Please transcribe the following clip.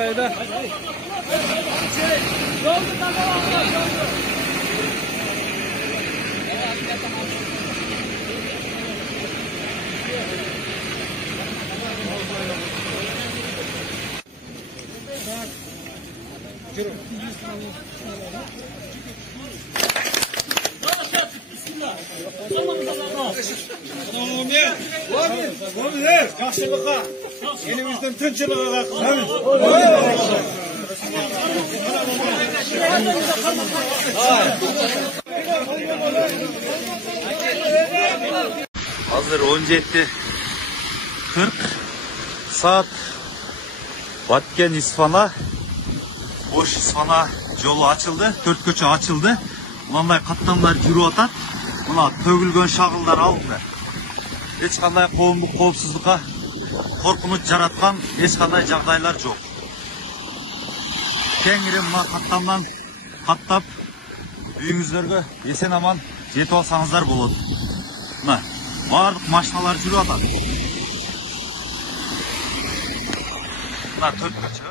Hayda. Yaxşılığa, elimizden tinchligiga Hazır 17:40 saat Batken İsfana boş İsfana yolu açıldı. 4 köçe açıldı. Ulanday katlamlar жүрүп атат. Muna tөгүлгөн шагылдар алынды. Эч кандай коомдук коопсуздукка коркунуч жараткан эч кандай жагдайлар жок. Кеңири мына каттамдан каттап үйүңүздөргө эсен аман жетип алсаңыздар болот. Мына бардык машиналар жүрүп атат. Мына 4 көчө.